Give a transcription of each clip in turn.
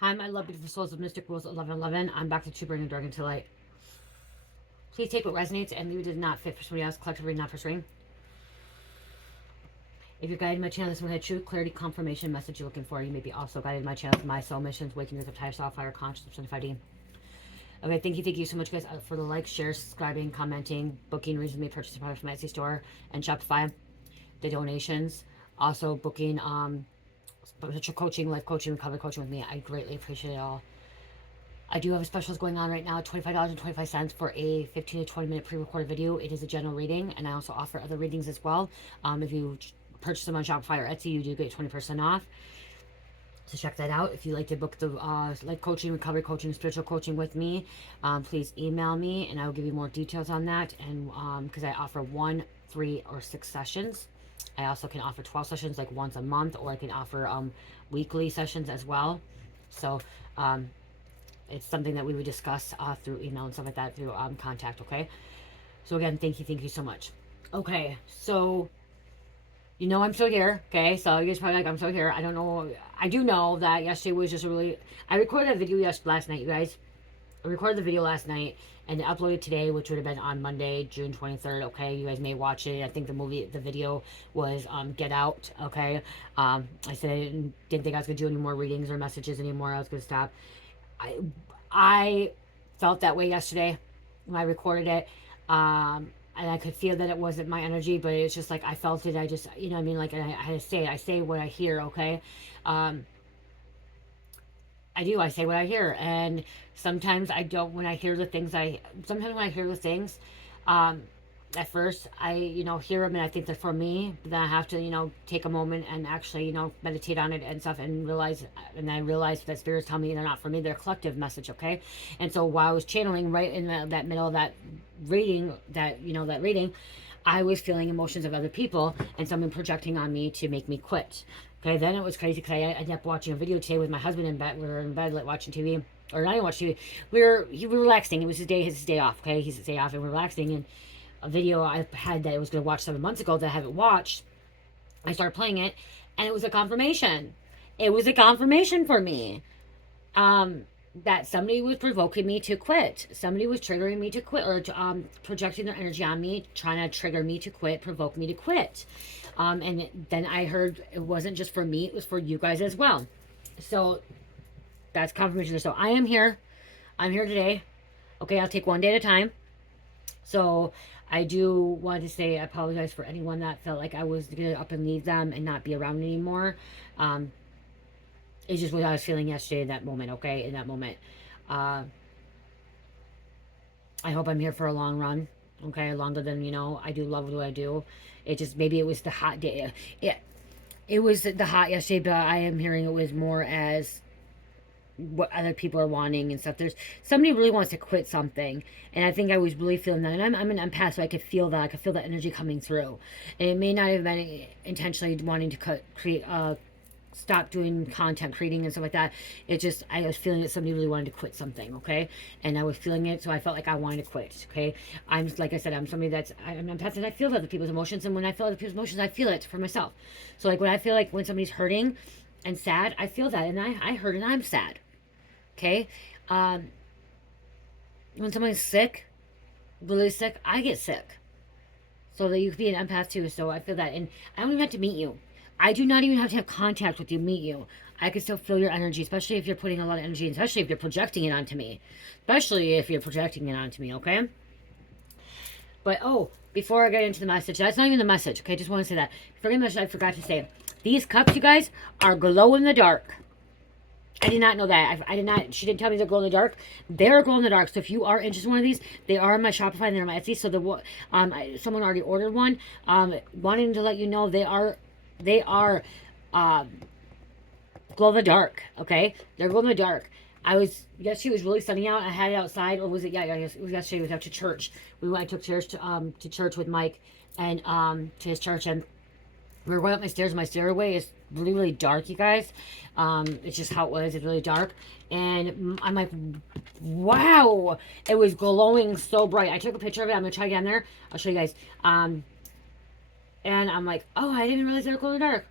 Hi, my love, beautiful souls of Mystic Rules 1111. I'm back to bringing dark into light. Please take what resonates and leave it does not fit for somebody else, collectively not for stream. If you're guided my channel, this one had true clarity, confirmation message you're looking for. You may be also guided my channel, my soul missions, waking up higher self, higher consciousness, 25D. Okay, thank you so much, guys, for the likes, shares, subscribing, commenting, booking, recently purchased a product from Etsy store and Shopify, the donations, also booking spiritual coaching, life coaching, recovery coaching with me. I greatly appreciate it all. I do have specials going on right now, $25.25 for a 15 to 20 minute pre-recorded video. It is a general reading, and I also offer other readings as well. If you purchase them on Shopify or Etsy, you do get 20% off. So check that out. If you'd like to book the life coaching, recovery coaching, spiritual coaching with me, please email me, and I will give you more details on that. And because I offer 1, 3, or 6 sessions. I also can offer 12 sessions, like once a month, or I can offer weekly sessions as well. So it's something that we would discuss through email and stuff like that, through contact, okay? So again, thank you so much. Okay, so you know I'm still here, okay? So you guys probably like, I'm still here. I don't know. I do know that yesterday was just a really... I recorded that video last night, you guys. I recorded the video last night and uploaded today, which would have been on Monday, June 23rd, okay? You guys may watch it. I think the video was Get Out, okay? I said I didn't think I was going to do any more readings or messages anymore. I was going to stop. I felt that way yesterday when I recorded it. And I could feel that it wasn't my energy, but it's just like I felt it. I just, you know what I mean? Like, I had to say it. I say what I hear, okay? I say what I hear. And sometimes I don't, when I hear the things, sometimes when I hear the things, at first I, hear them and I think they're for me, but then I have to, take a moment and actually, meditate on it and stuff and I realize that spirits tell me they're not for me, they're a collective message, okay? And so while I was channeling right in that middle of that reading, that reading, I was feeling emotions of other people and someone projecting on me to make me quit. Okay, then it was crazy because I ended up watching a video today with my husband in bed. We were in bed, like, watching TV. Or not even watching TV. We were relaxing. It was his day off, okay? His day off, and we're relaxing. And a video I had that I was going to watch 7 months ago that I haven't watched, I started playing it, and it was a confirmation. It was a confirmation for me. That somebody was provoking me to quit. Somebody was triggering me to quit, or projecting their energy on me, trying to trigger me to quit, provoke me to quit. And then I heard it wasn't just for me, it was for you guys as well. So that's confirmation. So I am here. I'm here today. Okay, I'll take one day at a time. So I do want to say I apologize for anyone that felt like I was going to up and leave them and not be around anymore. It's just what I was feeling yesterday in that moment, okay? In that moment. I hope I'm here for a long run, okay? Longer than, I do love what I do. It just, maybe it was the hot day. It was the hot yesterday, but I am hearing it was more as what other people are wanting and stuff. There's somebody really wants to quit something, and I think I was really feeling that. And I'm an empath, so I could feel that. I could feel that energy coming through. And it may not have been intentionally wanting to stop doing content creating and stuff like that. It just, I was feeling that somebody really wanted to quit something, okay? And I was feeling it, so I felt like I wanted to quit, okay? I'm, like I said, I'm somebody I'm an empath, and I feel other people's emotions, and when I feel other people's emotions, I feel it for myself. So like when I feel like when somebody's hurting and sad, I feel that, and I hurt and I'm sad, okay? When someone's sick, really sick, I get sick. So that you could be an empath too, so I feel that. And I don't even have to meet you. I do not even have to have contact with you, meet you. I can still feel your energy, especially if you're putting a lot of energy, especially if you're projecting it onto me. Okay? But, before I get into the message, that's not even the message, okay? Just want to say that. Before I get the message, I forgot to say, these cups, you guys, are glow in the dark. I did not know that. She didn't tell me they're glow in the dark. They're glow in the dark. So if you are interested in one of these, they are on my Shopify and they're on my Etsy. So someone already ordered one. Wanting to let you know they are glow in the dark, okay? They're glow in the dark. Yesterday was really sunny out. I had it outside, or was it? Yeah, it was yesterday. We went out to church. I took church to church with Mike and to his church, and we were going up my stairs. My stairway is really, really dark, you guys. It's just how it was. It's really dark, and I'm like, wow, it was glowing so bright. I took a picture of it. I'm gonna try to get in there. I'll show you guys. And I'm like, oh, I didn't realize they were glow in the dark.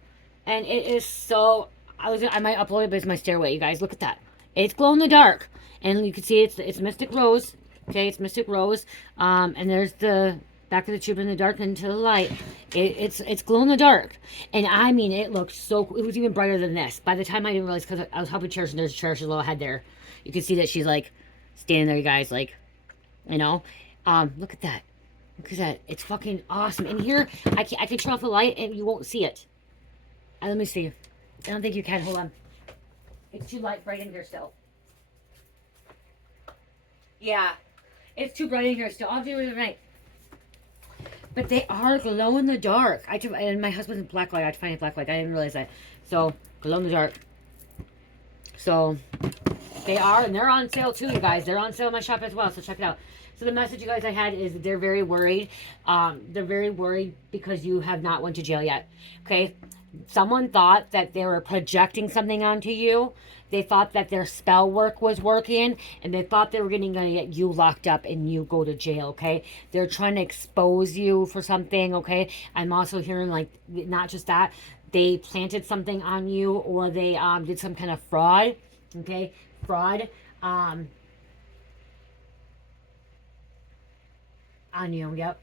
And it is so, I might upload it, but it's my stairway, you guys. Look at that. It's glow in the dark. And you can see it's Mystic Rose. Okay, it's Mystic Rose. And there's the back of the tube in the dark into the light. It's glow in the dark. And I mean, it looked so cool. It was even brighter than this. By the time I didn't realize, because I was helping Cherish, and there's Cherish's little head there. You can see that she's like standing there, you guys, like, you know. Look at that. Look at that. It's fucking awesome. And here, I can turn off the light and you won't see it. Let me see. I don't think you can. Hold on. It's too bright in here still. Yeah. It's too bright in here still. I'll do it tonight. But they are glow in the dark. And my husband's black light. I had to find a black light. I didn't realize that. So, glow in the dark. So, they are. And they're on sale too, you guys. They're on sale in my shop as well. So, check it out. So the message, you guys, I had is they're very worried. They're very worried because you have not went to jail yet. Okay? Someone thought that they were projecting something onto you. They thought that their spell work was working. And they thought they were going to get you locked up and you go to jail, okay? They're trying to expose you for something, okay? I'm also hearing, like, not just that. They planted something on you or they did some kind of fraud, okay? Fraud. On you, yep.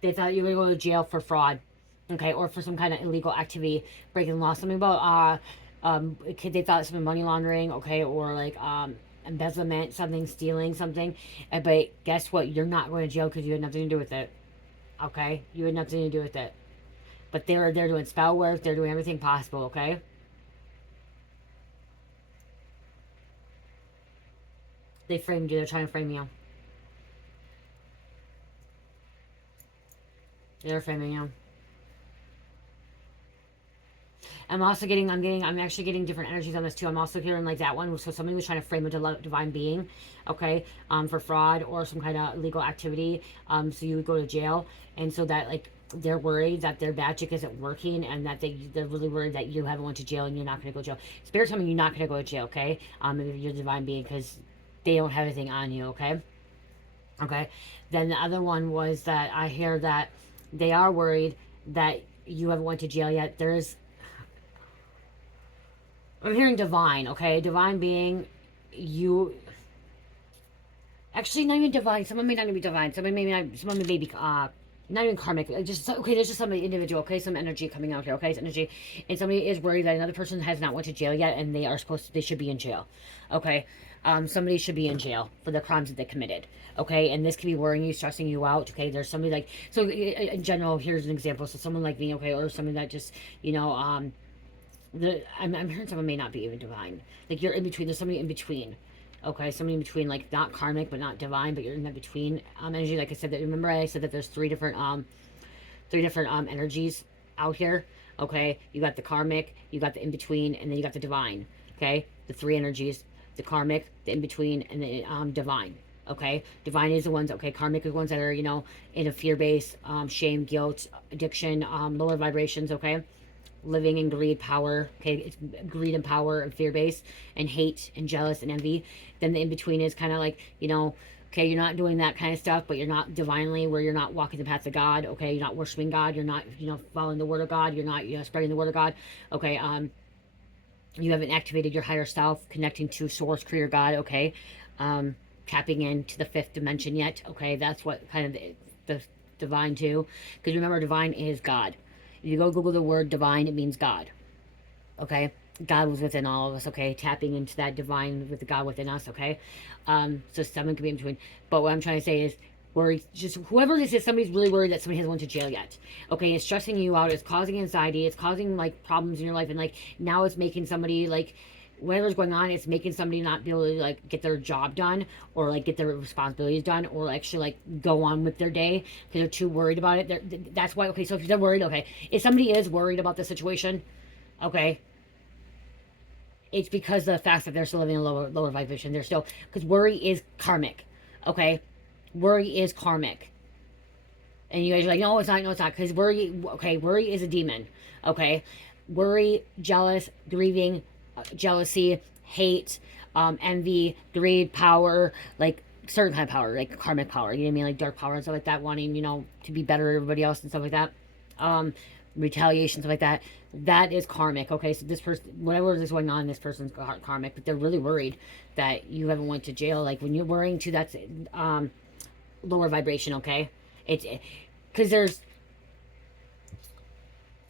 They thought you were going to go to jail for fraud, okay, or for some kind of illegal activity, breaking the law. Something about they thought something money laundering, okay, or like embezzlement, something, stealing something. But guess what? You're not going to jail because you had nothing to do with it, okay? You had nothing to do with it. But they're doing spell work. They're doing everything possible, okay? They framed you. They're trying to frame you. They're framing you. I'm actually getting different energies on this too. I'm also hearing like that one. So somebody was trying to frame a divine being, okay, for fraud or some kind of illegal activity. So you would go to jail. And so that, like, they're worried that their magic isn't working and that they're really worried that you haven't went to jail and you're not going to go to jail. Spirit telling me you're not going to go to jail, okay? If you're a divine being, because they don't have anything on you, okay? Okay. Then the other one was that I hear that they are worried that you haven't went to jail yet. I'm hearing divine, okay? Divine being, you... Actually, not even divine. Someone may not even be divine. Someone may be, not even karmic. Okay, there's just some individual, okay? Some energy coming out here, okay? It's energy. And somebody is worried that another person has not went to jail yet, and they should be in jail, okay? Somebody should be in jail for the crimes that they committed, okay? And this could be worrying you, stressing you out, okay? There's somebody like, so in general, here's an example. So someone like me, okay, or somebody that just, you know, I'm hearing someone may not be even divine. Like, you're in between. There's somebody in between, okay? Somebody in between, like, not karmic, but not divine, but you're in that between energy. Like I said, remember I said that there's three different energies out here, okay? You got the karmic, you got the in-between, and then you got the divine, okay? The three energies. The karmic, the in-between, and the divine, okay? Divine is the ones, okay? Karmic is the ones that are, you know, in a fear-based, shame, guilt, addiction, lower vibrations, okay? Living in greed, power, okay? It's greed and power and fear-based, and hate and jealous and envy. Then the in-between is kind of like, you know, okay, you're not doing that kind of stuff, but you're not divinely, where you're not walking the path of God, okay? You're not worshiping God, you're not, you know, following the word of God, you're not, you know, spreading the word of God, okay? You haven't activated your higher self, connecting to source, creator, God, okay? Tapping into the fifth dimension yet, okay? That's what kind of the divine too. Because remember, divine is God. If you go Google the word divine, it means God, okay? God was within all of us, okay? Tapping into that divine with the God within us, okay? So someone could be in between. But what I'm trying to say is, worried, just whoever this is, somebody's really worried that somebody hasn't went to jail yet, okay? It's stressing you out, it's causing anxiety, it's causing, like, problems in your life, and, like, now it's making somebody, like, whatever's going on, it's making somebody not be able to, like, get their job done, or, like, get their responsibilities done, or actually, like, go on with their day, because they're too worried about it. That's why, okay, so if they're worried, okay, if somebody is worried about the situation, okay, it's because of the fact that they're still living in a lower vibration. They're still, because worry is karmic, okay? Worry is karmic. And you guys are like, no, it's not, because worry, okay, worry is a demon, okay? Worry, jealous, grieving, jealousy, hate, envy, greed, power, like certain kind of power, like karmic power, you know what I mean? Like dark power and stuff like that, wanting, you know, to be better than everybody else and stuff like that. Retaliation, stuff like that. that is karmic. Okay, so this person, whatever is going on, this person's karmic, but they're really worried that you haven't went to jail. Like when you're worrying too, that's lower vibration. Okay, it's because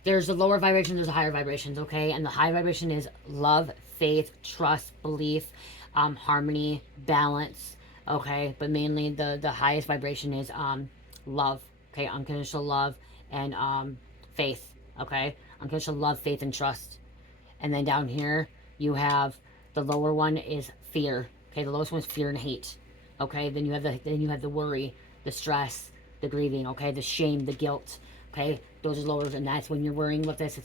there's a lower vibration, there's a higher vibrations. Okay, and the high vibration is love, faith, trust, belief, harmony, balance. Okay, but mainly the highest vibration is love. Okay, unconditional love and faith. Okay, unconditional love, faith, and trust. And then down here you have the lower one is fear. Okay, the lowest one is fear and hate. Okay, then you have the worry, the stress, the grieving. Okay, the shame, the guilt. Okay, those are lower, and that's when you're worrying about this.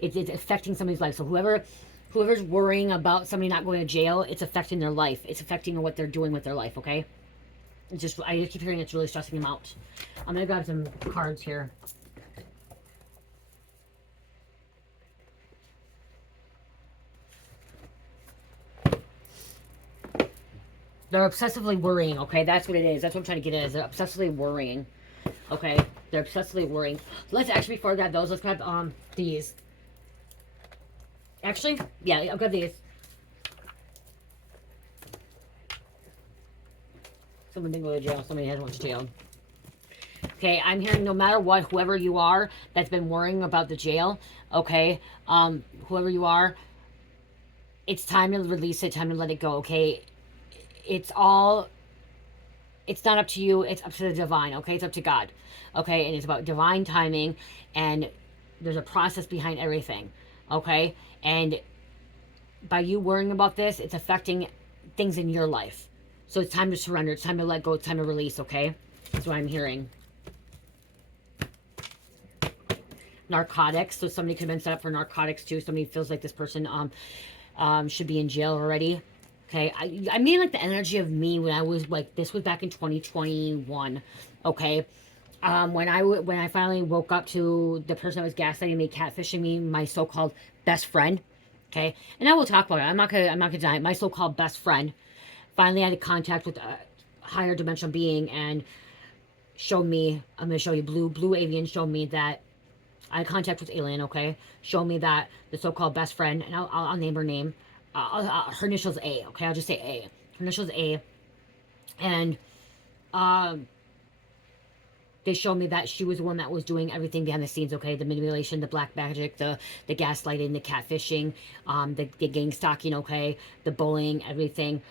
It's affecting somebody's life. So whoever's worrying about somebody not going to jail, it's affecting their life. It's affecting what they're doing with their life. Okay, I just keep hearing it's really stressing them out. I'm gonna grab some cards here. They're obsessively worrying, okay? That's what it is. That's what I'm trying to get at, is they're obsessively worrying. Okay? They're obsessively worrying. Let's actually, before I grab those, let's grab these. Actually, yeah, I'll grab these. Someone didn't go to jail. Somebody hasn't went to jail. Okay, I'm hearing no matter what, whoever you are that's been worrying about the jail, okay? Whoever you are, it's time to release it, time to let it go, okay? It's not up to you, it's up to the divine, okay? It's up to God, okay? And it's about divine timing, and there's a process behind everything, okay? And by you worrying about this, it's affecting things in your life. So it's time to surrender, it's time to let go, it's time to release, okay? That's what I'm hearing. Narcotics, so somebody could have been set up for narcotics too. Somebody feels like this person should be in jail already. Okay, I mean, like the energy of me when I was like, this was back in 2021. Okay, when I finally woke up to the person that was gaslighting me, catfishing me, my so-called best friend. Okay, and I will talk about it. I'm not gonna deny it. My so-called best friend finally had contact with a higher dimensional being and showed me. I'm gonna show you blue alien showed me that I had contact with alien. Okay, showed me that the so-called best friend, and I'll name her name. Her initials A, okay? I'll just say A. Her initials A. And they showed me that she was the one that was doing everything behind the scenes, okay? The manipulation, the black magic, the gaslighting, the catfishing, the gang stalking, okay? The bullying, everything.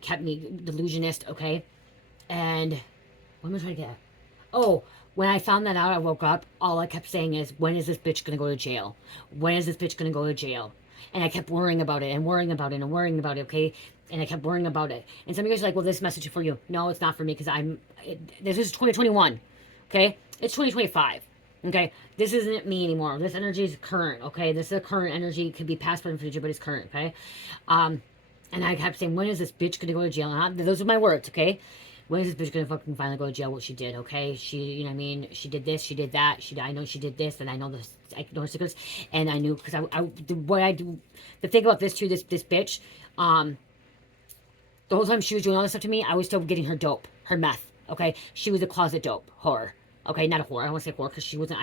Kept me delusionist, okay? And what am I trying to get at? Oh, when I found that out, I woke up, all I kept saying is, when is this bitch gonna go to jail? When is this bitch gonna go to jail? And I kept worrying about it and worrying about it and worrying about it, okay? And I kept worrying about it. And some of you guys are like, well, this message is for you. No, it's not for me, because this is 2021, okay? It's 2025, okay? This isn't me anymore. This energy is current, okay? This is a current energy. It could be past, present, future, but it's current, okay? And I kept saying, when is this bitch gonna go to jail? And those are my words, okay? When is this bitch gonna fucking finally go to jail? What she did, okay? She, you know what I mean? She did this, she did that. I know she did this, and I know this. I know her secrets, and I knew, because what I do. The thing about this too, this bitch, the whole time she was doing all this stuff to me, I was still getting her dope, her meth. Okay, she was a closet dope whore. Okay, not a whore. I don't want to say whore because she wasn't.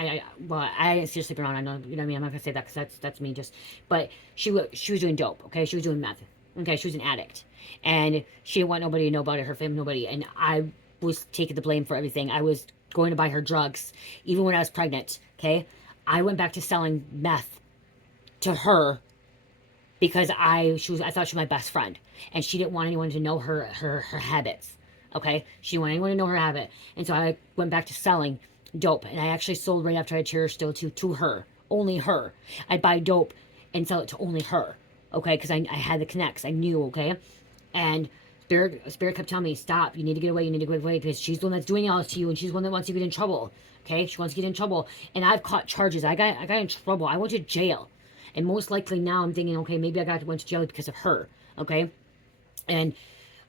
Well, I didn't see her sleeping around. I know, you know what I mean. I'm not gonna say that because that's me. Just, but she was doing dope. Okay, she was doing meth. Okay, she was an addict, and she didn't want nobody to know about it. Her family, nobody. And I was taking the blame for everything. I was going to buy her drugs, even when I was pregnant. Okay, I went back to selling meth to her because I thought she was my best friend, and she didn't want anyone to know her habits. Okay, she didn't want anyone to know her habit, and so I went back to selling dope, and I actually sold right after I cherished still to her, only her. I'd buy dope and sell it to only her. Okay, because I had the connects, I knew. Okay, and Spirit kept telling me, stop, you need to get away, you need to get away, because she's the one that's doing all this to you, and she's the one that wants you to get in trouble. Okay, she wants to get in trouble, and I've caught charges. I got in trouble. I went to jail, and most likely now I'm thinking, okay, maybe I went to jail because of her. Okay, and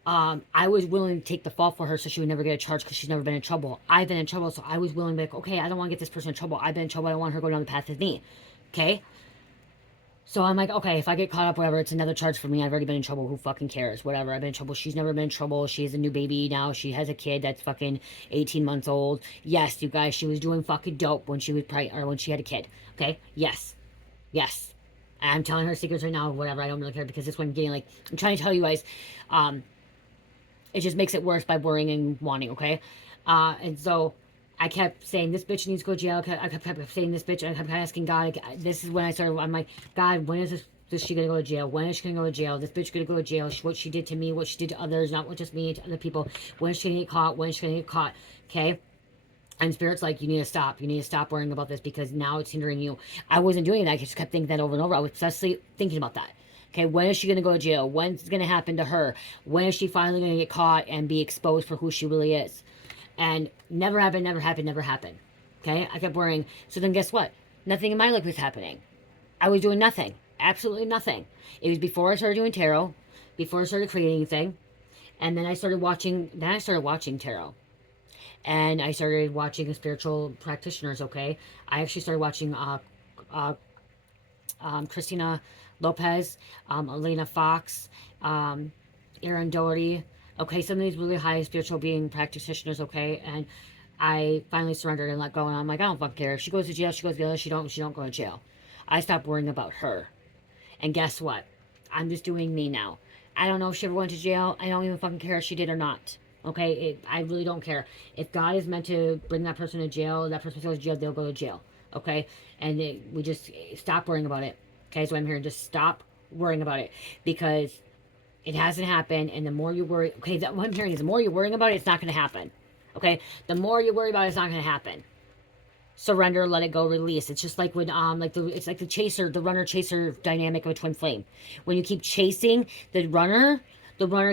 I was willing to take the fall for her so she would never get a charge because she's never been in trouble. I've been in trouble, so I was willing to be like, okay, I don't want to get this person in trouble. I've been in trouble. I don't want her to go down the path with me. Okay. So I'm like, okay, if I get caught up, whatever, it's another charge for me. I've already been in trouble. Who fucking cares? Whatever. I've been in trouble. She's never been in trouble. She has a new baby now. She has a kid that's fucking 18 months old. Yes, you guys, she was doing fucking dope when she was pregnant, or when she had a kid. Okay? Yes. Yes. I'm telling her secrets right now, whatever. I don't really care because this one getting like, I'm trying to tell you guys, um, it just makes it worse by worrying and wanting, okay? And so I kept saying, this bitch needs to go to jail. I kept saying this bitch. I kept asking God. This is when I started, I'm like, God, when is she going to go to jail? When is she going to go to jail? This bitch going to go to jail. What she did to me, what she did to others, not just me, to other people. When is she going to get caught? When is she going to get caught? Okay? And Spirit's like, you need to stop. You need to stop worrying about this because now it's hindering you. I wasn't doing that. I just kept thinking that over and over. I was obsessively thinking about that. Okay, when is she going to go to jail? When's it going to happen to her? When is she finally going to get caught and be exposed for who she really is? And never happened, never happened, never happened. Okay, I kept worrying. So then guess what? Nothing in my life was happening. I was doing nothing. Absolutely nothing. It was before I started doing tarot, before I started creating anything. And then I started watching tarot. And I started watching spiritual practitioners, okay? I actually started watching uh, Christina Lopez, Elena Fox, Aaron Doherty, okay? Some of these really high spiritual being practitioners, okay? And I finally surrendered and let go, and I'm like, I don't fucking care. If she goes to jail, she goes to jail. She don't go to jail. I stopped worrying about her. And guess what? I'm just doing me now. I don't know if she ever went to jail. I don't even fucking care if she did or not. Okay? I really don't care. If God is meant to bring that person to jail, that person goes to jail, they'll go to jail. Okay? And we just stop worrying about it. Okay? So I'm here. Just stop worrying about it. Because it hasn't happened. And the more you worry... Okay, what I'm hearing is the more you're worrying about it, it's not going to happen. Okay? The more you worry about it, it's not going to happen. Surrender, let it go, release. It's just like when it's like the runner chaser dynamic of a twin flame. When you keep chasing the runner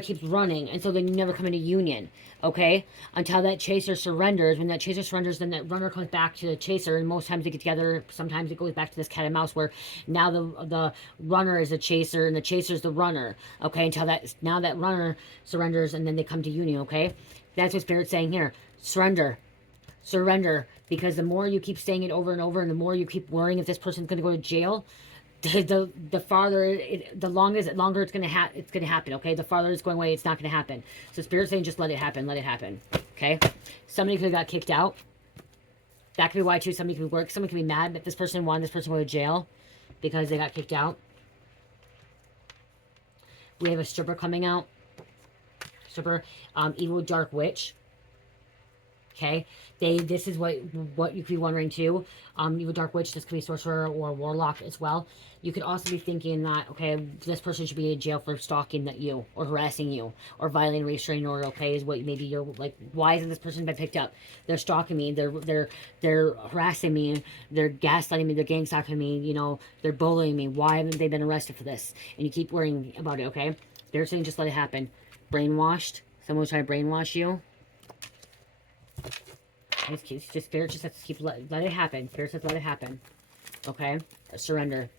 keeps running, and so then you never come into union. Okay, until that chaser surrenders. When that chaser surrenders, then that runner comes back to the chaser, and most times they get together. Sometimes it goes back to this cat and mouse where now the runner is a chaser and the chaser is the runner. Okay, until that runner surrenders, and then they come to union. Okay, that's what Spirit's saying here. Surrender, because the more you keep saying it over and over, and the more you keep worrying if this person's going to go to jail, the farther the longer it's going to happen. Okay, the farther it's going away, it's not going to happen. So Spirit's saying, just let it happen. Okay, somebody could have got kicked out. That could be why too. Somebody could work. Somebody could be mad that this person wanted this person to go to jail because they got kicked out. We have a stripper coming out. Evil dark witch. Okay, this is what you could be wondering too. Evil dark witch, this could be sorcerer or warlock as well. You could also be thinking that, okay, this person should be in jail for stalking you or harassing you or violating restraining order. Okay, is what maybe you're like. Why isn't this person been picked up? They're stalking me. They're harassing me. They're gaslighting me. They're gang stalking me. You know, they're bullying me. Why haven't they been arrested for this? And you keep worrying about it. Okay, they're saying just let it happen. Brainwashed. Someone's trying to brainwash you. Spirit just has to keep let it happen. Spirit says let it happen. Okay? Surrender.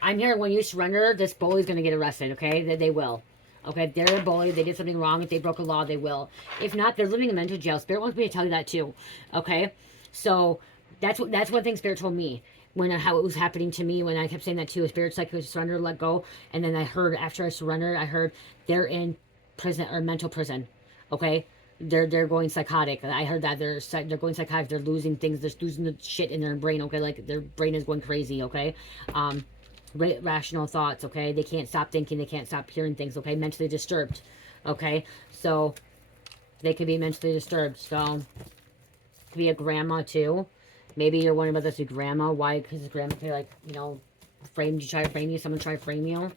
I'm here when you surrender, this bully's going to get arrested, okay? They will. Okay? If they're a bully, they did something wrong, if they broke a law, they will. If not, they're living in mental jail. Spirit wants me to tell you that too. Okay? So, that's one thing Spirit told me. How it was happening to me, when I kept saying that too. Spirit's like, surrender, let go. And then I heard, after I surrendered, I heard they're in prison, or mental prison. Okay? They're going psychotic. I heard that they're going psychotic. They're losing things. They're losing the shit in their brain. Okay, like their brain is going crazy. Okay, rational thoughts. Okay, they can't stop thinking. They can't stop hearing things. Okay, mentally disturbed. Okay, so they could be mentally disturbed. So could be a grandma too. Maybe you're wondering about this with grandma. Why? Because grandma could, like, you know, try to frame you. Someone try to frame you.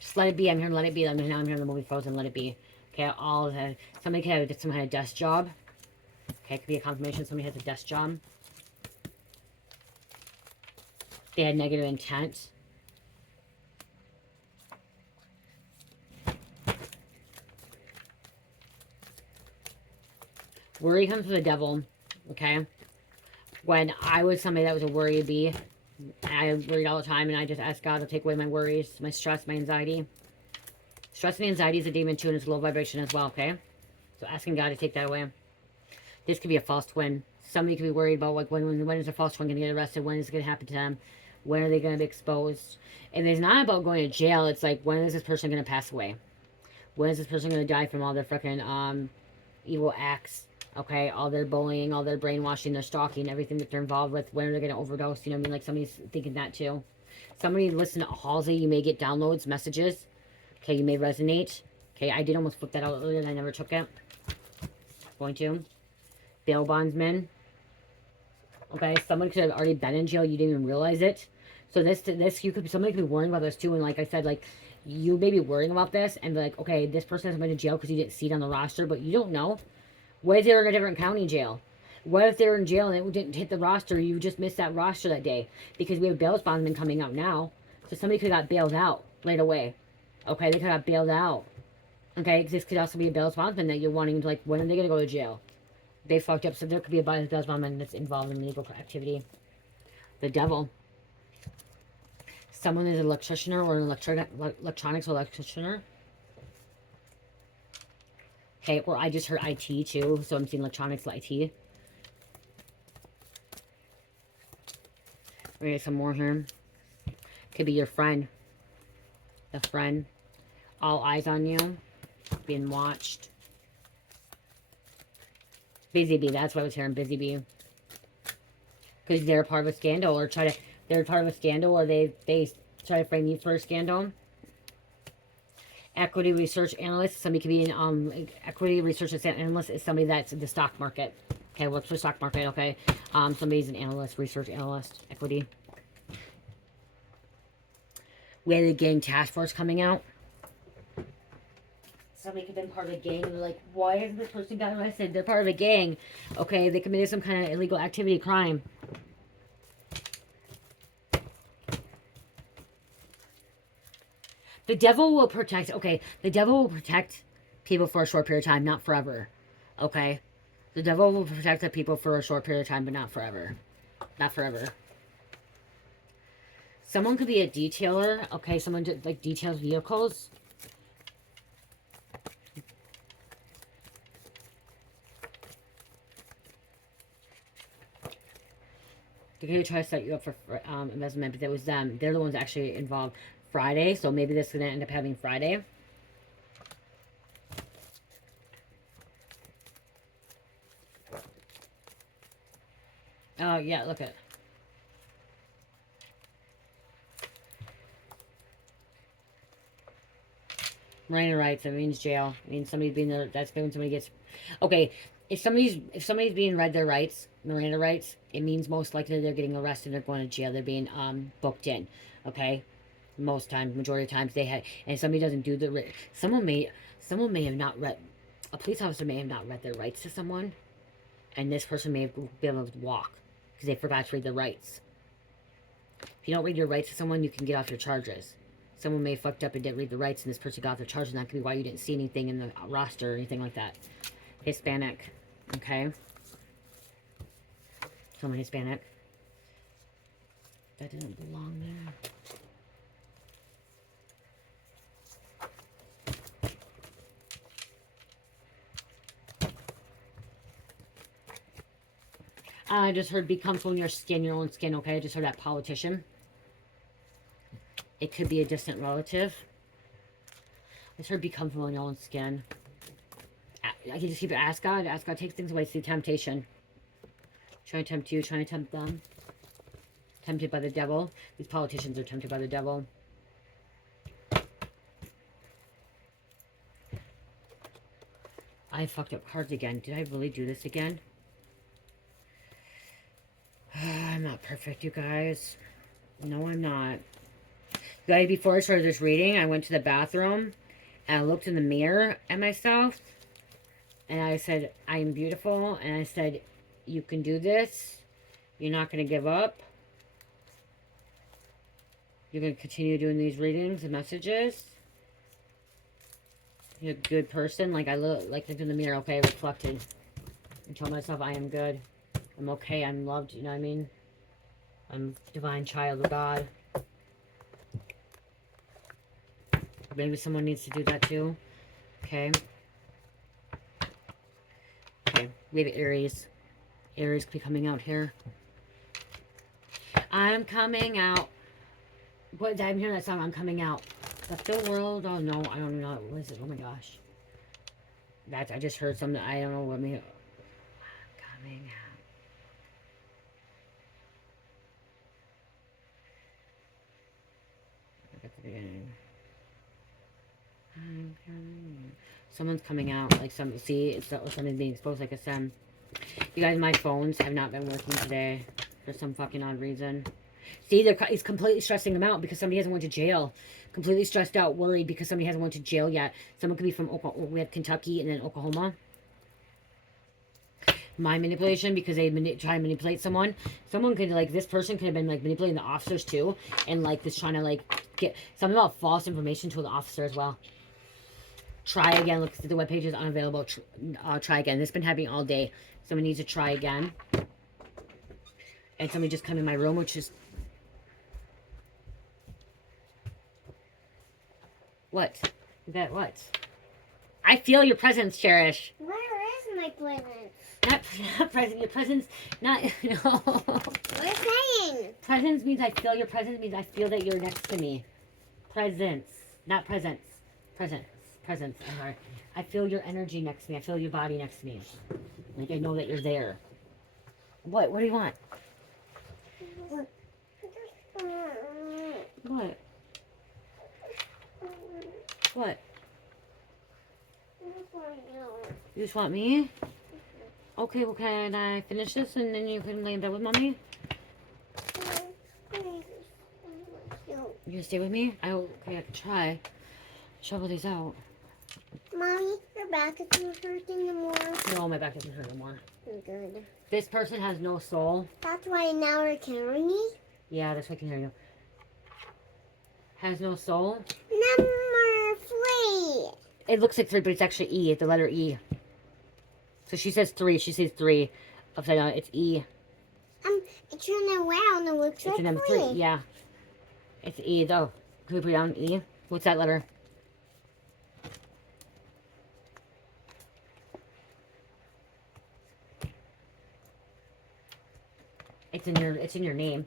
Just let it be. I'm here to let it be. Now I'm here in the movie Frozen. Let it be. Okay, all of that. Somebody could have some kind of desk job. Okay, it could be a confirmation somebody has a desk job. They had negative intent. Worry comes from the devil. Okay. When I was somebody that was a worry bee, I worried all the time, and I just asked God to take away my worries, my stress, my anxiety. Stress and anxiety is a demon too, and it's low vibration as well, okay? So asking God to take that away. This could be a false twin. Somebody could be worried about, like, when is a false twin going to get arrested? When is it going to happen to them? When are they going to be exposed? And it's not about going to jail. It's like, when is this person going to pass away? When is this person going to die from all their freaking evil acts? Okay, all their bullying, all their brainwashing, their stalking, everything that they're involved with, when are they going to overdose? You know what I mean? Like somebody's thinking that too. Somebody listen to Halsey, you may get downloads, messages. Okay, you may resonate. Okay, I did almost flip that out earlier and I never took it. Going to. Bail bondsman. Okay, someone could have already been in jail, you didn't even realize it. So somebody could be worrying about this too. And like I said, like, you may be worrying about this and be like, okay, this person hasn't been to jail because you didn't see it on the roster, but you don't know. What if they were in a different county jail? What if they were in jail and it didn't hit the roster? You just missed that roster that day because we have bail bondsmen coming out now. So somebody could have got bailed out right away. Okay, they could have got bailed out. Okay, because this could also be a bail bondsman that you're wanting to, like, when are they going to go to jail? They fucked up, so there could be a bail bondsman that's involved in legal activity. The devil. Someone is an electricianer or an electronics electricianer. Okay, or I just heard IT too, so I'm seeing electronics IT. We get some more here. Could be your friend. The friend. All eyes on you. Being watched. Busy bee, that's what I was hearing, busy bee. Because they're part of a scandal or they're part of a scandal or they try to frame you for a scandal. Equity research analyst. Somebody could be an equity research analyst is somebody that's in the stock market. Okay, works for stock market, okay. Somebody's an analyst, research analyst, equity. We had a gang task force coming out. Somebody could have been part of a gang and they're like, why hasn't this person got arrested? They're part of a gang. Okay, they committed some kind of illegal activity, crime. The devil will protect, okay, the devil will protect people for a short period of time, not forever. Okay? The devil will protect the people for a short period of time, but not forever. Not forever. Someone could be a detailer. Okay, someone like details vehicles. They're going to try to set you up for investment, but that was them. They're the ones actually involved. Friday, so maybe this is going to end up having Friday. Oh, yeah, look at it. Miranda rights, that means jail. It means somebody's being there, that's when somebody gets... Okay, if somebody's being read their rights, Miranda rights, it means most likely they're getting arrested, they're going to jail, they're being booked in. Okay? Most times, majority of times they had, and somebody doesn't do the, someone may have not read, a police officer may have not read their rights to someone, and this person may have been able to walk, because they forgot to read their rights. If you don't read your rights to someone, you can get off your charges. Someone may have fucked up and didn't read the rights, and this person got off their charges, and that could be why you didn't see anything in the roster or anything like that. Hispanic, okay? Someone Hispanic. That didn't belong there. I just heard be comfortable in your skin, your own skin, okay? I just heard that politician. It could be a distant relative. I just heard be comfortable in your own skin. I can just keep it, ask God. Ask God takes things away. See temptation. Trying to tempt you, trying to tempt them. Tempted by the devil. These politicians are tempted by the devil. I fucked up cards again. Did I really do this again? I'm not perfect, you guys. No, I'm not. You guys, before I started this reading, I went to the bathroom and I looked in the mirror at myself and I said, I am beautiful. And I said, you can do this. You're not going to give up. You're going to continue doing these readings and messages. You're a good person. Like I looked in the mirror, okay, I reflected. And told myself I am good. I'm okay, I'm loved, you know what I mean? I'm a divine child of God. Maybe someone needs to do that too. Okay. Okay, we have Aries. Aries could be coming out here. I'm coming out. What, I'm hearing that song, I'm coming out. The Fill World, oh no, I don't know, what is it? Oh my gosh. I just heard something, I don't know what me... coming out. At the beginning. Someone's coming out. Like see, it's something being exposed like a sun. You guys, my phones have not been working today for some fucking odd reason. See, it's completely stressing them out because somebody hasn't went to jail. Completely stressed out, worried because somebody hasn't went to jail yet. Someone could be from Oklahoma. We have Kentucky and then Oklahoma. Mind manipulation because they try to manipulate someone. Someone could, like, this person could have been, like, manipulating the officers too. And, like, was trying to, like, get something about false information to the officer as well. Try again. Look, the webpage is unavailable. Try again. This has been happening all day. Someone needs to try again. And somebody just come in my room, which is... What? That what? I feel your presence, Cherish. Where is my presence? Not present. Your presence, not, no. What are you saying? Presence means I feel your presence, means I feel that you're next to me. Presence, not presence. Presence. Presence, I'm sorry. I feel your energy next to me. I feel your body next to me. Like, I know that you're there. What? What do you want? What? What? What? You just want me? Okay, well, can I finish this and then you can lay in bed with mommy? You gonna stay with me? Okay, I can try. Shovel these out. Mommy, your back isn't hurting anymore. No, my back doesn't hurt anymore. Good. This person has no soul. That's why now we're carrying me? Yeah, that's why I can hear you. Has no soul. Number 3. It looks like 3, but it's actually E. It's the letter E. So she says 3. She says 3. Upside down, it's E. It's turning around and looks like It's number 3. Yeah. It's E, though. Can we put it down? E? What's that letter? It's in your name.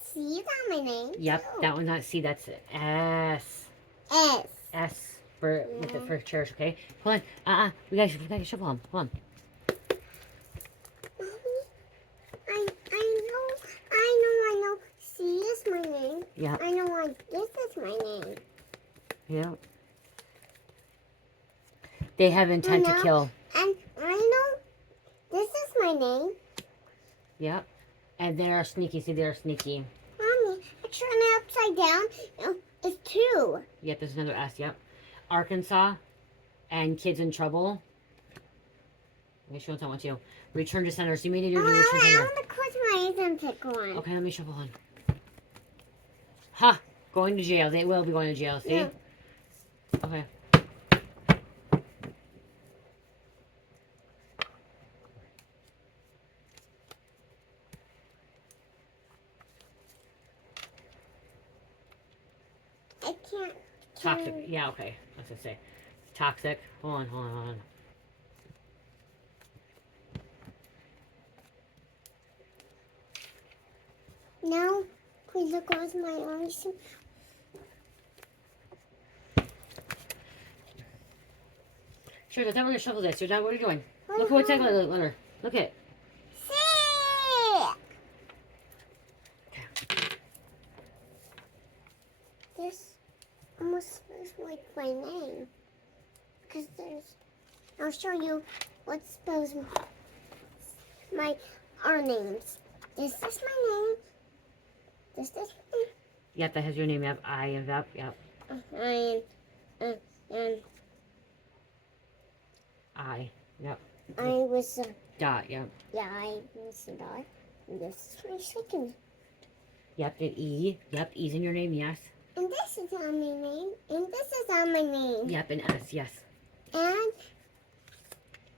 C is on my name. Yep, too. that one's not C, that's S. S. S for for Cherish, okay? Hold on. We gotta shuffle him. Hold on. Mommy, I know. C is my name. Yeah. I know this is my name. Yeah. They have intent to kill. And I know this is my name. Yep. And they're sneaky. See, they're sneaky. Mommy, I turn it upside down. It's 2. Yep, there's another S. Yep. Arkansas and Kids in Trouble. Okay, show that one too. Return to center. So you made it. Return to I center. want to close my eyes and pick one. Okay, let me shuffle on. Ha! Going to jail. They will be going to jail. See? Yeah. Okay. I can't. Toxic. Yeah, okay. Let's just say. Toxic. Hold on. No, please close my eyes. Sure, that's not we're gonna shuffle this. You're not, what are you doing? Look at what's that letter. Look at. Sick. This almost smells like my name. Because I'll show you what spells our names. This is my name. This is my name. Yep, that has your name. Yep, I and up. Yep. And I. Yep. I was Dot. Yep. yeah, I was a dot. And this is my second. Yep. And E. Yep. E's in your name. Yes. And this is on my name. And this is on my name. Yep. And S. Yes. And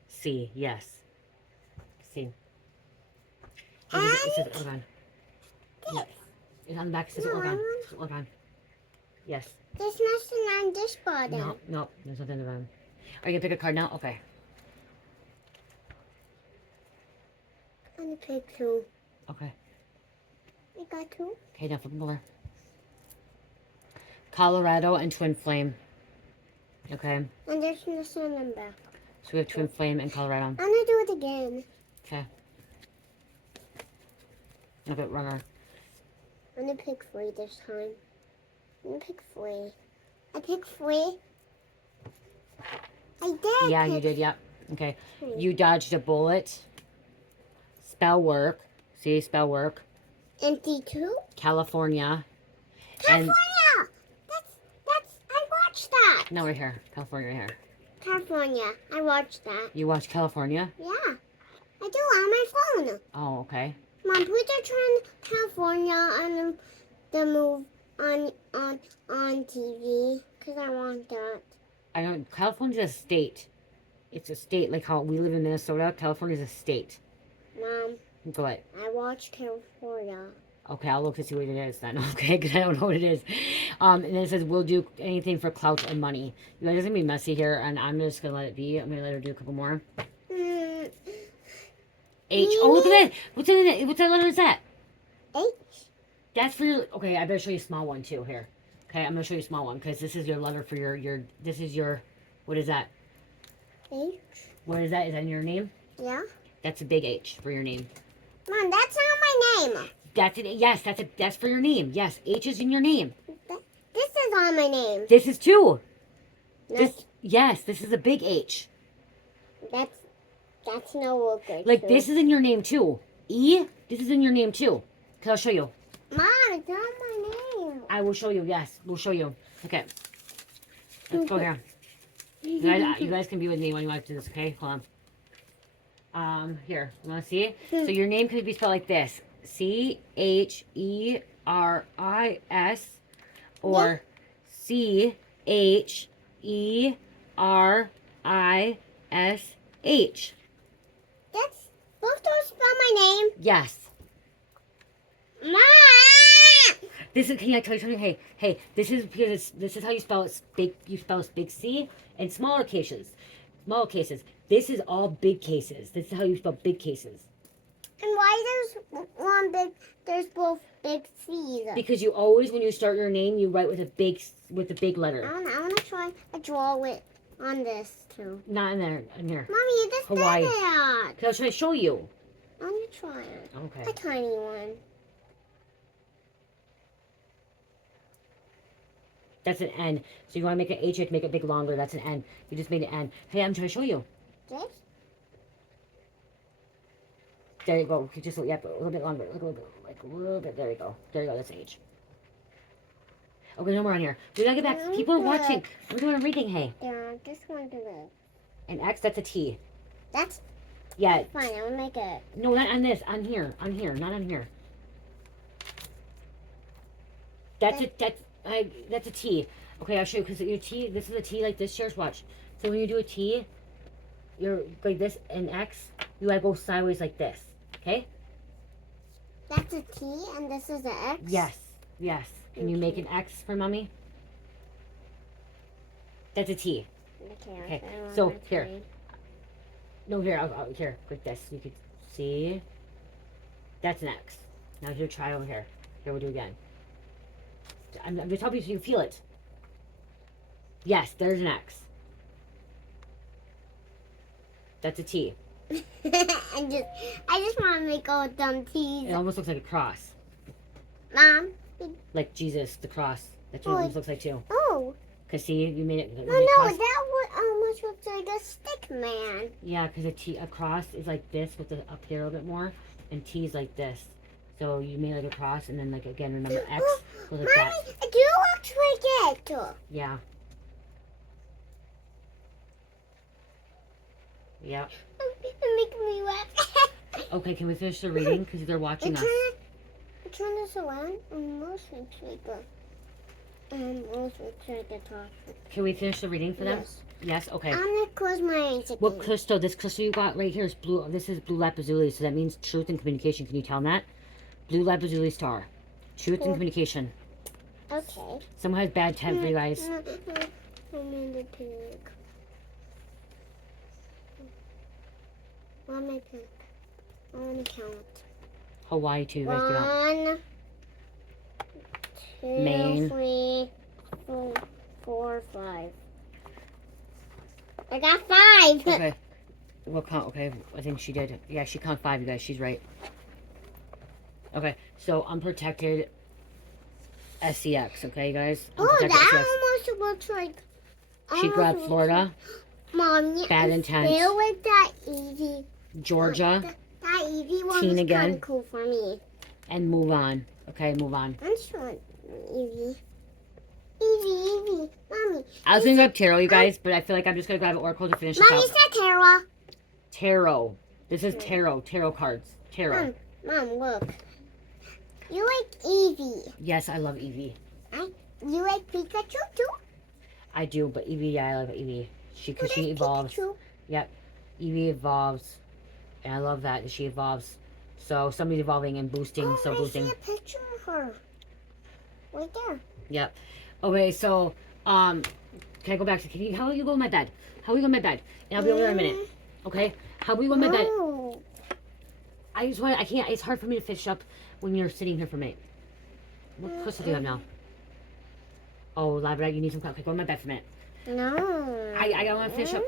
C. Yes. C. And It says organ. this. Yep. It's on the back. It says No, organ. I want- It says organ. Yes. There's nothing on this bottom. No. Nope. There's nothing around. Are you gonna pick a card now? Okay. I'm gonna pick 2. Okay. I got 2. Okay. Now flip them over. Colorado and Twin Flame. Okay. And there's nothing on the back. So we have Twin Flame and Colorado. I'm gonna do it again. Okay. Look at Runner. I'm gonna pick 3 this time. I'm gonna pick 3. I picked 3. I did. Yeah, you pick did. Yep. Okay. 3. You dodged a bullet. Spell work. See, spell work. Empty 2. California. California. That's. I watched that. No, right here. California, right here. California. I watched that. You watched California? Yeah. I do on my phone. Oh, okay. Mom, put the trend California on the move on TV because I want that. I don't. California's a state. It's a state, like how we live in Minnesota. California's a state. Mom, Go ahead. I watched California. Okay, I'll look to see what it is then. Okay, because I don't know what it is. And then it says we'll do anything for clout and money. You guys, it's gonna be messy here, and I'm just gonna let it be. I'm gonna let her do a couple more. H. Oh, look at that. What's that letter is that? H. That's for your. Okay, I better show you a small one too. Here. Okay, I'm gonna show you a small one because this is your letter for your. This is your. What is that? H. What is that? Is that your name? Yeah. That's a big H for your name. Mom, that's not my name. That's it. Yes, that's for your name. Yes, H is in your name. This is on my name. This is too. That's, This is a big H. that's no worker. Like this is in your name too. E, this is in your name too. Cause I'll show you. Mom, it's not my name. I will show you. Yes, we'll show you. Okay. Let's go here. You guys can be with me when you want to do this. Okay, hold on. Here, you want to see? So your name could be spelled like this: CHERIS or CHERISH. That's both those spell my name. Yes. Mom. This is. Can I tell you something? Hey. This is because this is how you spell it. Big. You spell it big C and smaller cases. Small cases. This is all big cases. This is how you spell big cases. And why there's one big? There's both big C's. Because you always, when you start your name, you write with a big letter. I want to try to draw it on this too. Not in there. In here. Mommy, you just Hawaii. did that. Cause I was trying to show you. I want to try it. Okay. A tiny one. That's an N. So you want to make an H, you have to make it big longer. That's an N. You just made an N. Hey, I'm trying to show you. This? There you go. You just yep, a little bit longer. Like a little bit. There you go. There you go. That's H. Okay, no more on here. We gotta get back. People are watching. We're doing a reading. Hey. Yeah, this one to this. An X. That's a T. That's Yeah. fine. I'm gonna make it. No, not on this. On here. On here. Not on here. That's a T. Okay, I'll show you because your T. This is a T like this. Shares. Watch. So when you do a T, you're like this. An X. You gotta go sideways like this. Okay. That's a T and this is an X? Yes. Yes. Can you make an X for mommy? That's a T. Okay. So here. No, here. I'll here. Like this. You could see. That's an X. Now do try over here. Here we'll do again. I'm just helping you so you feel it. Yes, there's an X. That's a T. I just want to make all dumb T's. It almost looks like a cross. Mom. Like Jesus, the cross. That's what it almost looks like too. Oh. Cause see, you made it. No, that would almost look like a stick man. Yeah, because a cross is like this with the up here a little bit more, and T is like this. So you made like a cross, and then like again, remember X was like that. Mommy, it looks like it. Yeah. Yeah. It's making me laugh. Okay, can we finish the reading? Because they're watching us. Turn this around. Almost looks like a top. Can we finish the reading for them? Yes. Yes. Okay. I'm gonna close my eyes again. What crystal? This crystal you got right here is blue. This is blue lapizuli, so that means truth and communication. Can you tell them that? Blue lapizuli star, truth and communication. Okay. Someone has bad temp for you guys. I'm in the pig. Where's my pig? I want to count. Hawaii too. You guys do not. 1, 2, Maine. 3, 4, 5. I got 5. Okay. What count? Okay, I think she did. Yeah, she count 5, you guys. She's right. Okay, so unprotected SCX. Okay, you guys. Oh, Unprotected SCX. that almost looks like. She grabbed Florida, Mom, yeah, Bad Intent, feel like that easy. Georgia, That easy one Teen was again. kind of cool for me. and move on. Okay, move on. I'm sure easy. Easy. Mommy. I was gonna grab tarot, you guys, but I feel like I'm just gonna grab Oracle to finish this Mommy out. said Tara. Tarot. This is tarot. Tarot cards. Tarot. Mom, look. You like Eevee. Yes, I love Eevee. You like Pikachu too? I do, but Eevee, yeah, I love Eevee. Because she evolves. Pikachu? Yep. Eevee evolves. And I love that she evolves. So somebody's evolving and boosting, so boosting. I see a picture of her. Right there. Yep. Okay, so, can I go back to, how will you go in my bed? How will you go in my bed? And I'll be over there in a minute. Okay? How will you go in my bed? No. I can't, it's hard for me to fish up when you're sitting here for me. What crystal do you have now? Oh, Labrador, you need some, okay, go in my bed for a minute. No. I don't want to fish up.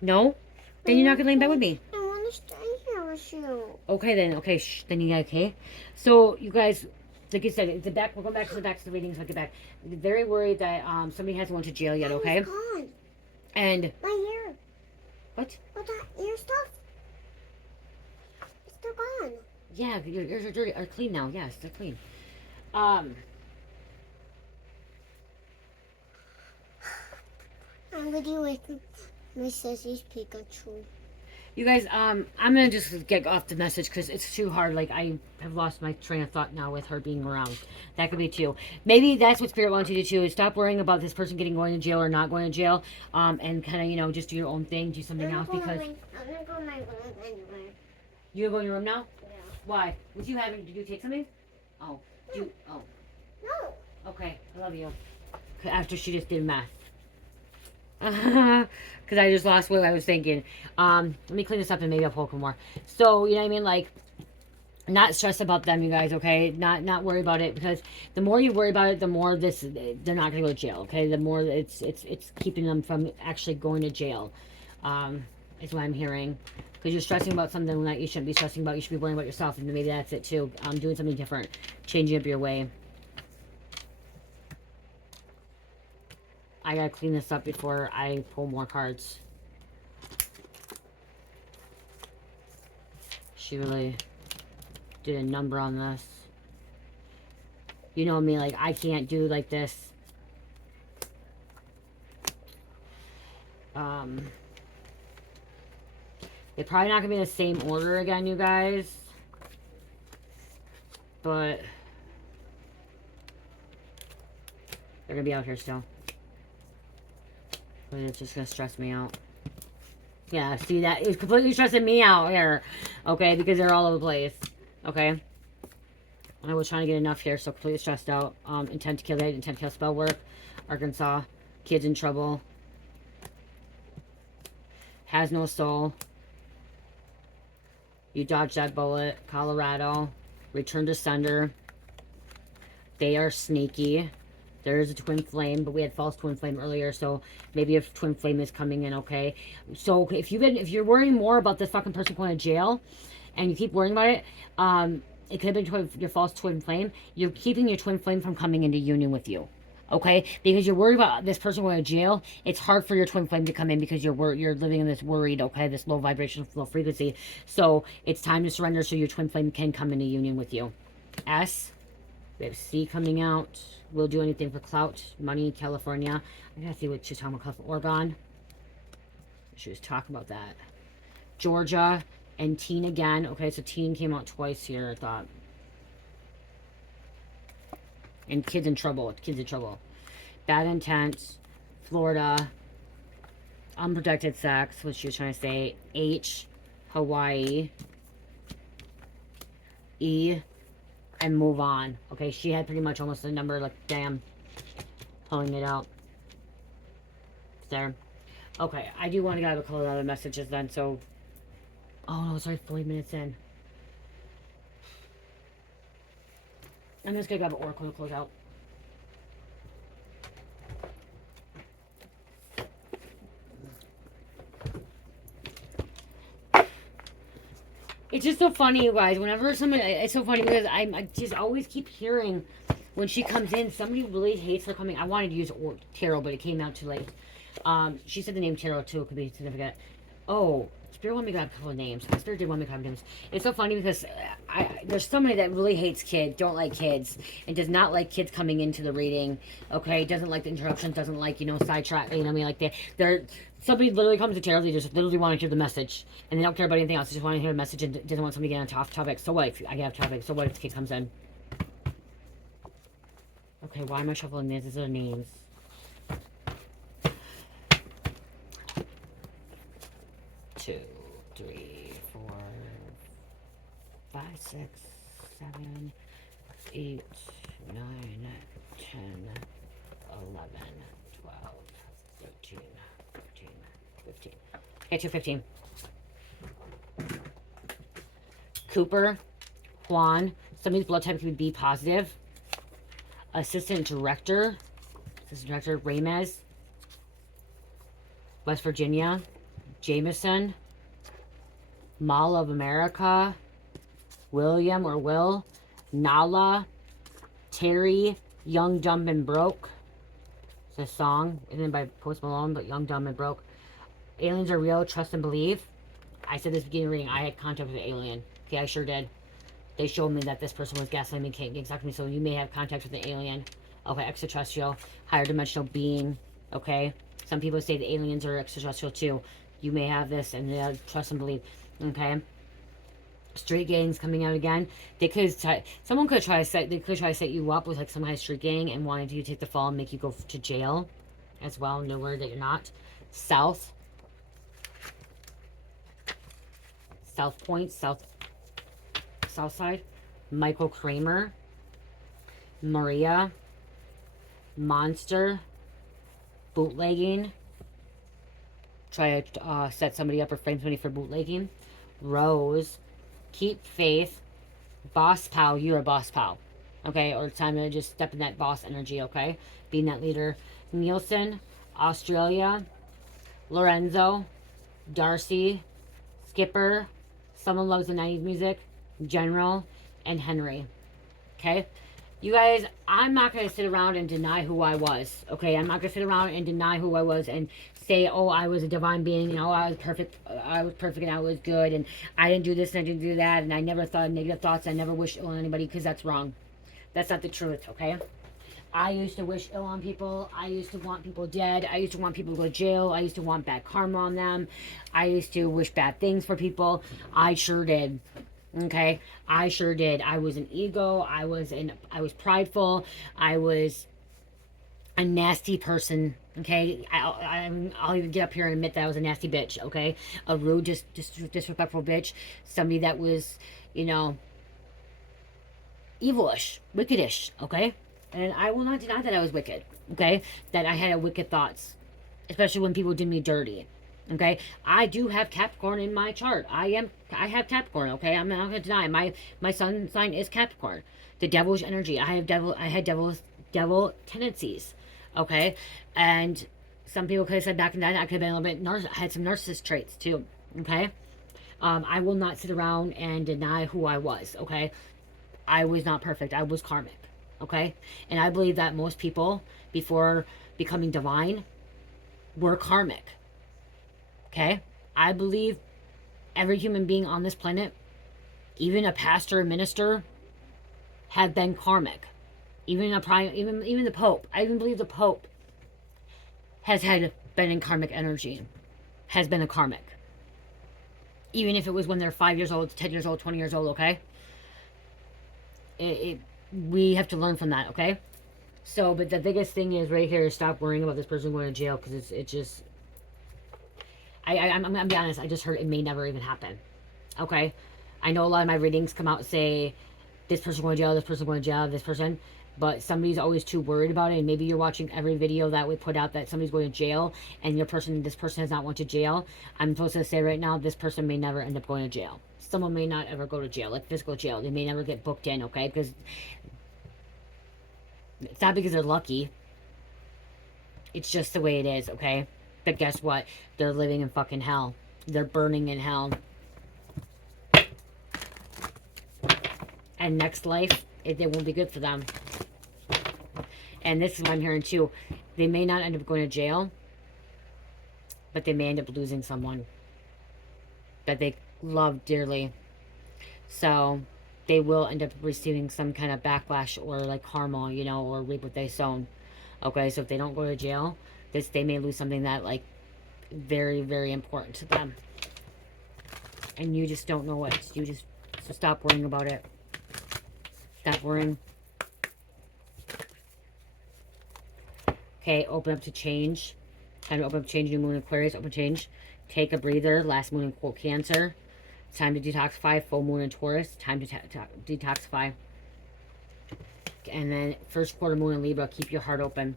No? Then you're not going to lay in bed with me. I want to stay here with you. Okay, then. Okay, then you okay. So, you guys, like you said, it's the back. We're going back to the readings. I'll get back. Very worried that somebody hasn't went to jail yet. Okay. It's gone. And My ear. what? What that ear stuff? It's still gone. Yeah, your ears are dirty. Are clean now. Yes, they're clean. I'm with you with my sissy's Pikachu. You guys, I'm gonna just get off the message because it's too hard. Like, I have lost my train of thought now with her being around. That could be too. Maybe that's what Spirit wants you to do, is stop worrying about this person going to jail or not going to jail, and kind of, just do your own thing, do something else, because... I'm gonna go in my room anyway. You gonna go in your room now? Yeah. Why? Did you take something? Oh. Oh. No. Okay, I love you. After she just did math. Because I just lost what I was thinking. Let me clean this up and maybe I'll poke more. So, you know what I mean? Like, not stress about them, you guys, okay? Not worry about it, because the more you worry about it, the more they're not gonna go to jail, okay? The more it's keeping them from actually going to jail. Is what I'm hearing. Because you're stressing about something that you shouldn't be stressing about. You should be worrying about yourself, and maybe that's it too. Doing something different, changing up your way. I gotta clean this up before I pull more cards. She really did a number on this. You know me, like, I can't do like this. They're probably not gonna be in the same order again, you guys. But they're gonna be out here still. But it's just gonna stress me out. Yeah, see that? It's completely stressing me out here. Okay, because they're all over the place. Okay. I was trying to get enough here, so completely stressed out. Intent to kill, that intent to kill spell work. Arkansas. Kids in trouble. Has no soul. You dodged that bullet. Colorado. Return to sender. They are sneaky. There is a twin flame, but we had false twin flame earlier, so maybe if twin flame is coming in, okay? So if you're worrying more about this fucking person going to jail, and you keep worrying about it, it could have been your false twin flame. You're keeping your twin flame from coming into union with you, okay? Because you're worried about this person going to jail. It's hard for your twin flame to come in because you're living in this worried, okay, this low vibration, low frequency. So it's time to surrender so your twin flame can come into union with you. S. We have C coming out. We'll do anything for clout, money, California. I gotta see what she's talking about. Oregon. She was talking about that. Georgia and Teen again. Okay, so Teen came out twice here, I thought. And kids in trouble. Kids in trouble. Bad intent. Florida. Unprotected sex, what she was trying to say. H. Hawaii. E. And move on. Okay, she had pretty much almost a number, like, damn, pulling it out. There. Okay, I do want to get a couple of other messages then, so... Oh, no, sorry, 40 minutes in. I'm just going to grab an oracle to close out. It's just so funny, you guys. Whenever somebody, it's so funny because I just always keep hearing when she comes in, somebody really hates her coming. I wanted to use tarot, but it came out too late. She said the name tarot too. It could be significant. Oh, Spirit wanted me to grab a couple of names. Spirit did want me to grab names. It's so funny because there's somebody that really hates kids, don't like kids, and does not like kids coming into the reading. Okay, doesn't like the interruptions, doesn't like, you know, sidetrack. You know what I mean? Like they're somebody literally comes to tarot. They just literally want to hear the message, and they don't care about anything else. They just want to hear a message and doesn't want somebody to get on off topic. So what if I get off topic? So what if the kid comes in? Okay, why am I shuffling these? These are names. 2, 3, 4, 5, 6, 7, 8, 9, 10, 11, 12, 13, 14, 15. Okay, 215. Cooper, Juan. Somebody's blood type could be B positive. Assistant director, Ramez, West Virginia. Jameson, Mall of America, William or Will, Nala, Terry, Young, Dumb, and Broke. It's a song, isn't by Post Malone, but Young, Dumb, and Broke. Aliens are real, trust and believe. I said this beginning reading, I had contact with an alien. Okay, I sure did. They showed me that this person was gaslighting me, can't exactly me, so you may have contact with an alien. Okay, extraterrestrial, higher dimensional being. Okay, some people say the aliens are extraterrestrial too. You may have this and trust and believe. Okay. Street gangs coming out again. They could someone could try to set you up with like some kind of street gang and wanting you to take the fall and make you go to jail as well. Nowhere that you're not. South Point, South Side. Michael Kramer. Maria. Monster. Bootlegging. Try to set somebody up or frame somebody for bootlegging. Rose. Keep faith. Boss pal. You're a boss pal. Okay? Or it's time to just step in that boss energy, okay? Being that leader. Nielsen. Australia. Lorenzo. Darcy. Skipper. Someone loves the 90s music. General. And Henry. Okay? You guys, I'm not going to sit around and deny who I was, okay? I'm not going to sit around and deny who I was and say, oh, I was a divine being, and oh, I was perfect and I was good, and I didn't do this and I didn't do that, and I never thought negative thoughts, I never wished ill on anybody, because that's wrong. That's not the truth, okay? I used to wish ill on people. I used to want people dead. I used to want people to go to jail. I used to want bad karma on them. I used to wish bad things for people. I sure did. Okay, I sure did. I was an ego. I was prideful. I was a nasty person. Okay, I'll even get up here and admit that I was a nasty bitch. Okay, a rude, disrespectful bitch. Somebody that was, you know, evilish, wickedish. Okay, and I will not deny that I was wicked. Okay, that I had wicked thoughts, especially when people did me dirty. Okay, I do have Capricorn in my chart. I have Capricorn. Okay, I'm not gonna deny it. My sun sign is Capricorn, the devilish energy. I had devil tendencies. Okay, and some people could have said back in that I could have been a little bit had some narcissist traits too. Okay, I will not sit around and deny who I was. Okay, I was not perfect. I was karmic. Okay, and I believe that most people before becoming divine were karmic. Okay, I believe every human being on this planet, even a pastor, minister, have been karmic. Even the Pope. I even believe the Pope has been in karmic energy, has been a karmic. Even if it was when they're 5 years old, 10 years old, 20 years old. Okay, we have to learn from that. Okay, so but the biggest thing is right here: stop worrying about this person going to jail, because it just. I'm gonna be honest, I just heard it may never even happen. Okay? I know a lot of my readings come out and say this person going to jail, this person going to jail, this person, but somebody's always too worried about it, and maybe you're watching every video that we put out that somebody's going to jail, and this person has not went to jail. I'm supposed to say right now, this person may never end up going to jail. Someone may not ever go to jail, like physical jail. They may never get booked in, okay? Because it's not because they're lucky. It's just the way it is, okay? But guess what? They're living in fucking hell. They're burning in hell. And next life, it won't be good for them. And this is what I'm hearing too. They may not end up going to jail, but they may end up losing someone that they love dearly. So they will end up receiving some kind of backlash or like karma, you know, or reap what they sown. Okay, so if they don't go to jail, they may lose something that like very, very important to them. And you just don't know what. You just so stop worrying about it. Stop worrying. Okay, open up to change. Time to open up to change. New moon Aquarius. Open change. Take a breather. Last moon in Cancer. Time to detoxify. Full moon in Taurus. Time to detoxify. And then first quarter moon in Libra. Keep your heart open.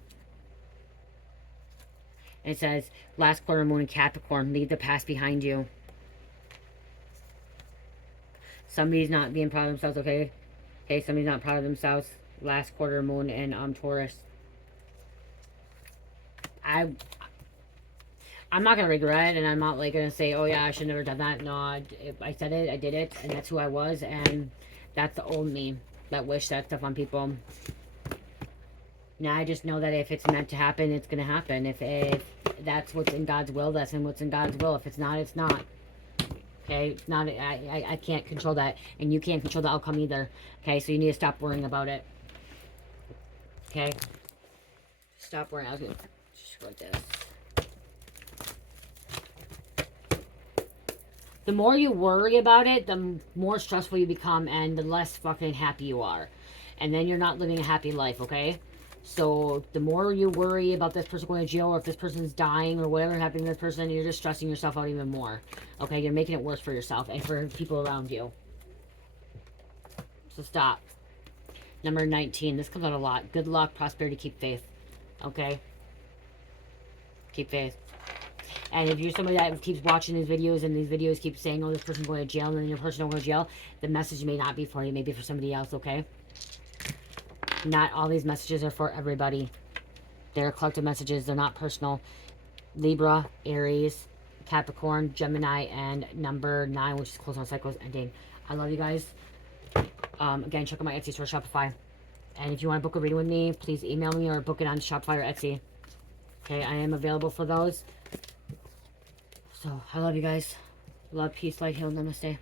And it says last quarter moon in Capricorn. Leave the past behind you. Somebody's not being proud of themselves, okay? Okay, somebody's not proud of themselves. Last quarter moon in Taurus. I'm not going to regret it, and I'm not like going to say, oh yeah, I should never done that. No, I said it, I did it, and that's who I was, and that's the old me that wished that stuff on people. Now I just know that if it's meant to happen, it's going to happen. If that's what's in God's will, that's what's in God's will. If it's not, it's not. Okay, it's not. I can't control that, and you can't control the outcome either. Okay, so you need to stop worrying about it. Okay, stop worrying. I was gonna just write this. The more you worry about it, the more stressful you become, and the less fucking happy you are, and then you're not living a happy life. Okay. So the more you worry about this person going to jail, or if this person's dying, or whatever happened to this person, you're just stressing yourself out even more. Okay, you're making it worse for yourself and for people around you. So stop. Number 19. This comes out a lot. Good luck, prosperity, keep faith. Okay? Keep faith. And if you're somebody that keeps watching these videos, and these videos keep saying, oh, this person's going to jail, and then your person don't go to jail, the message may not be for you. It may be for somebody else, okay? Not all these messages are for everybody. They're collective messages. They're not personal. Libra, Aries, Capricorn, Gemini, and number 9, which is close on cycles ending. I love you guys. Again, check out my Etsy store, Shopify. And if you want to book a reading with me, please email me or book it on Shopify or Etsy. Okay, I am available for those. So, I love you guys. Love, peace, light, heal, namaste.